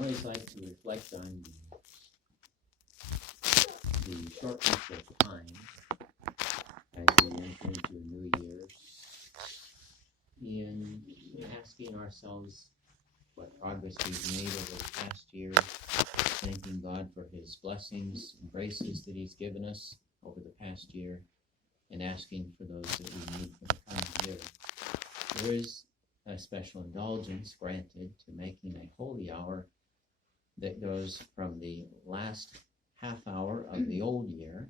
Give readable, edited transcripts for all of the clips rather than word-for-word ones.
always like to reflect on the shortness of time as we enter into a new year, in asking ourselves what progress we've made over the past year, thanking God for his blessings and graces that he's given us over the past year, and asking for those that we need for the coming year. There is a special indulgence granted to making a holy hour that goes from the last half hour of the old year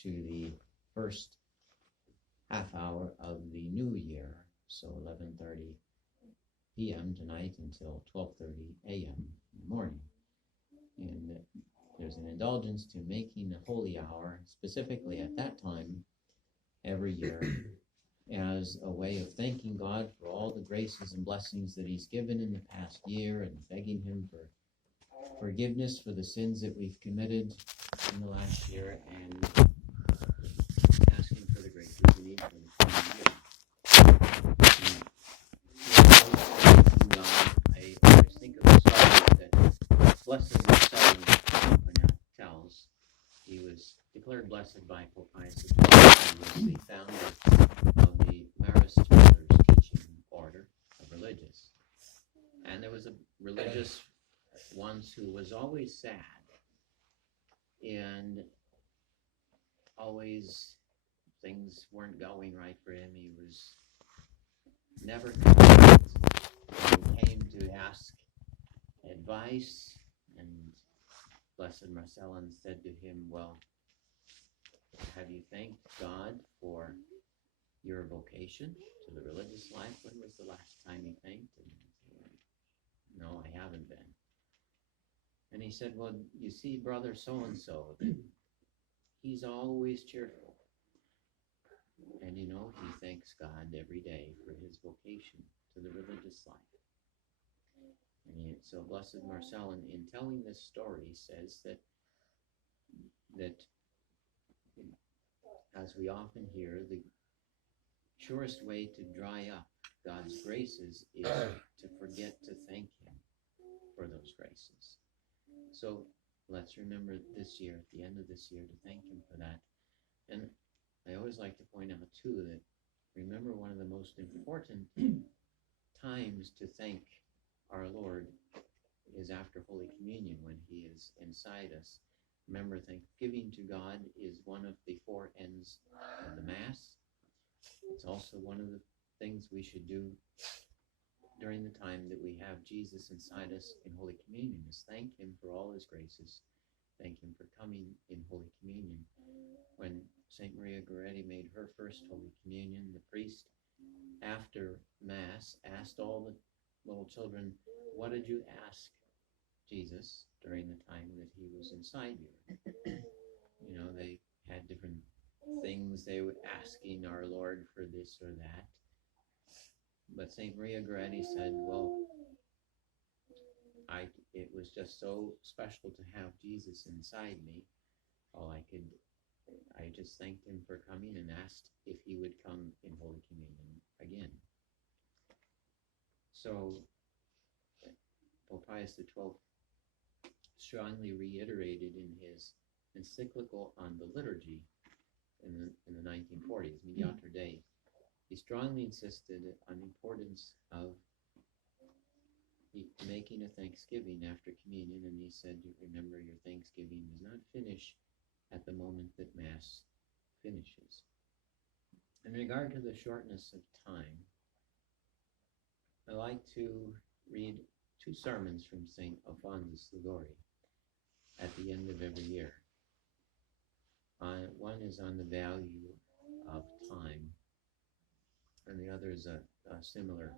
to the first half hour of the new year, so 11:30 p.m. tonight until 12:30 a.m. in the morning. And there's an indulgence to making a holy hour specifically at that time every year as a way of thanking God for all the graces and blessings that he's given in the past year, and begging him for forgiveness for the sins that we've committed in the last year, and asking for the graces we need for the coming year. I always think of the story that Blessed Marcellus tells. He was declared blessed by Pope Pius XII. He was the founder of the Marist Brothers teaching order of religious. And there was a religious once who was always sad and always things weren't going right for him. He was never content. He came to ask advice, and Blessed Marcellin said to him, well, have you thanked God for your vocation to the religious life? When was the last time you thanked him? No, I haven't been. And he said, well, you see, brother so-and-so, he's always cheerful. And he thanks God every day for his vocation to the religious life. And so Blessed Marcellin, in telling this story, says that as we often hear, the surest way to dry up God's graces is to forget to thank him for those graces. So let's remember this year, at the end of this year, to thank him for that. And I always like to point out, too, that remember one of the most important times to thank our Lord is after Holy Communion, when he is inside us. Remember, thanksgiving to God is one of the four ends of the Mass. It's also one of the things we should do during the time that we have Jesus inside us in Holy Communion, is thank him for all his graces, thank him for coming in Holy Communion. When St. Maria Goretti made her first Holy Communion, the priest, after Mass, asked all the little children, what did you ask Jesus during the time that he was inside you? They had different things they were asking our Lord for this or that. But St. Maria Goretti said, well, it was just so special to have Jesus inside me. I just thanked him for coming and asked if he would come in Holy Communion again. So Pope Pius XII strongly reiterated in his encyclical on the liturgy in the 1940s, Mediator Dei, he strongly insisted on the importance of making a thanksgiving after communion, and he said, remember, your thanksgiving does not finish at the moment that Mass finishes. In regard to the shortness of time, I like to read two sermons from St. Alphonsus Liguori at the end of every year. One is on the value of time, and the other is a similar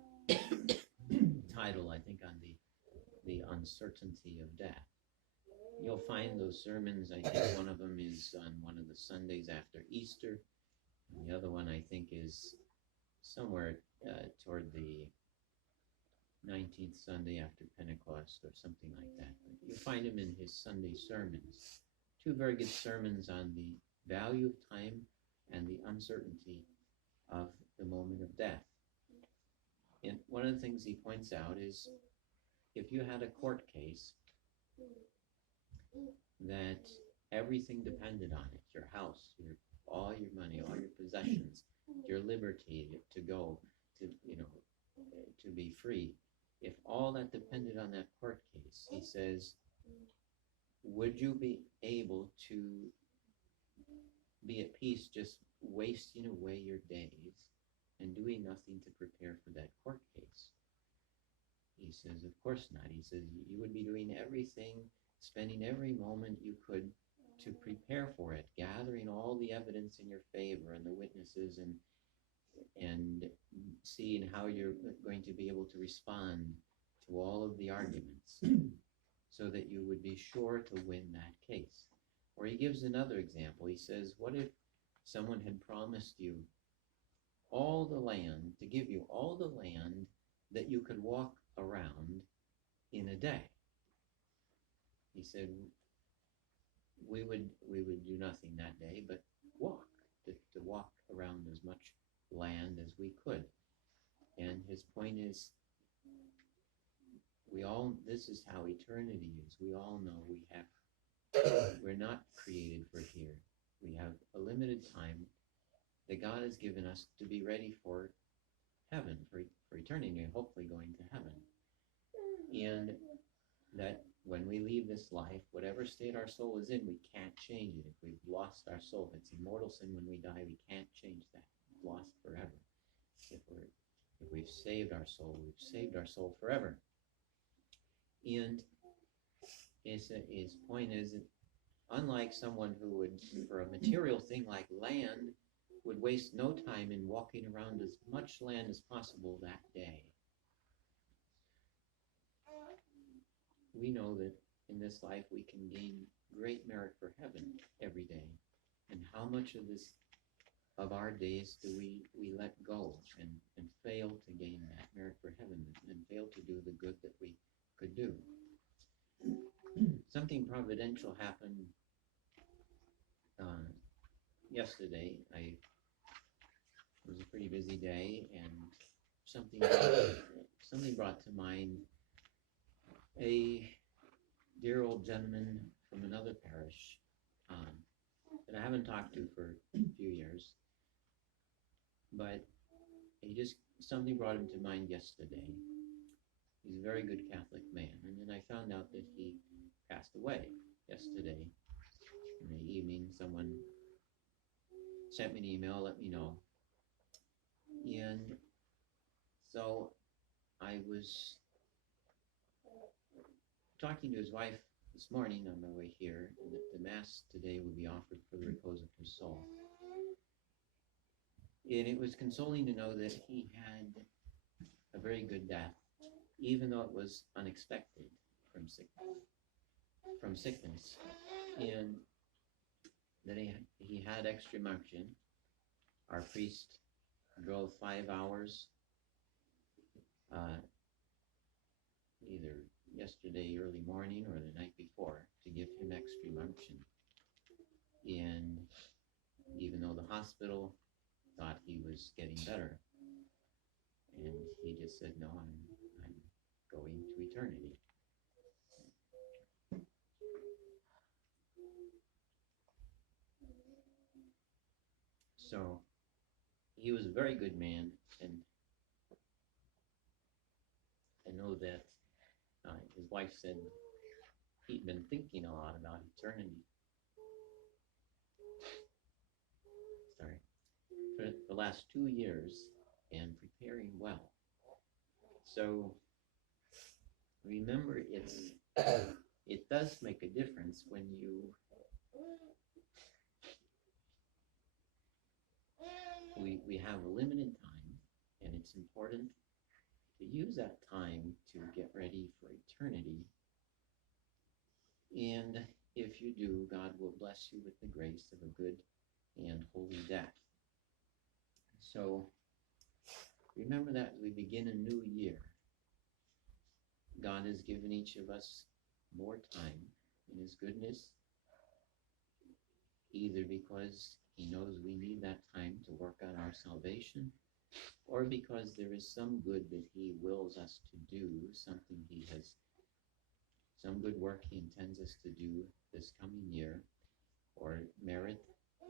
title, I think, on the uncertainty of death. You'll find those sermons, I think one of them is on one of the Sundays after Easter, and the other one, I think, is somewhere toward the 19th Sunday after Pentecost or something like that. You'll find him in his Sunday sermons. Two very good sermons on the value of time and the uncertainty of the moment of death. And one of the things he points out is if you had a court case that everything depended on it, your house, all your money, all your possessions, your liberty to go, to, to be free, if all that depended on that court case, he says, would you be able to be at peace just wasting away your days and doing nothing to prepare for that court case? He says, of course not. He says, you would be doing everything, spending every moment you could to prepare for it, gathering all the evidence in your favor and the witnesses, and seeing how you're going to be able to respond to all of the arguments so that you would be sure to win that case. Or he gives another example. He says, what if someone had promised you all the land, to give you all the land that you could walk around in a day? He said, we would do nothing that day but walk, to walk around as much land as we could. And his point is, this is how eternity is. We all know we're not created for here. We have a limited time that God has given us to be ready for heaven, for eternity, and hopefully going to heaven. And that when we leave this life, whatever state our soul is in, we can't change it. If we've lost our soul, if it's immortal sin when we die, we can't change that. It's lost forever. If we've saved our soul, we've saved our soul forever. And his point is that unlike someone who would, for a material thing like land, would waste no time in walking around as much land as possible that day, we know that in this life we can gain great merit for heaven every day. And how much of our days do we let go and fail to gain that merit for heaven, and fail to do the good that we could do? Something providential happened yesterday. It was a pretty busy day, and something brought to mind a dear old gentleman from another parish that I haven't talked to for a few years, but something brought him to mind yesterday. He's a very good Catholic man, and then I found out that he passed away yesterday. In the evening, someone sent me an email, let me know. And so I was talking to his wife this morning on my way here, and that the Mass today would be offered for the repose of his soul. And it was consoling to know that he had a very good death, even though it was unexpected from sickness, and that he had extreme unction. Our priest drove 5 hours, either yesterday early morning or the night before, to give him extreme unction. And even though the hospital thought he was getting better, and he just said, no, I'm going to eternity. So he was a very good man, and I know that his wife said he'd been thinking a lot about eternity. For the last 2 years, and preparing well. So remember, it does make a difference when we have a limited time, and it's important to use that time to get ready for eternity. And if you do, God will bless you with the grace of a good and holy death. So remember that as we begin a new year, God has given each of us more time in his goodness, either because he knows we need that time to work on our salvation, or because there is some good that he wills us to do, something he has some good work he intends us to do this coming year, or merit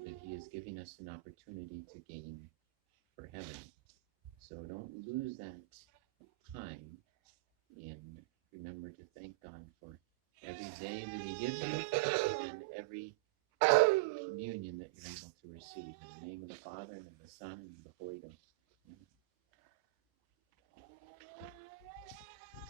that he is giving us an opportunity to gain for heaven. So don't lose that time, and remember to thank God for every day that he gives you and every communion that you're able to receive. In the name of the Father, and of the Son, and of the Holy Ghost.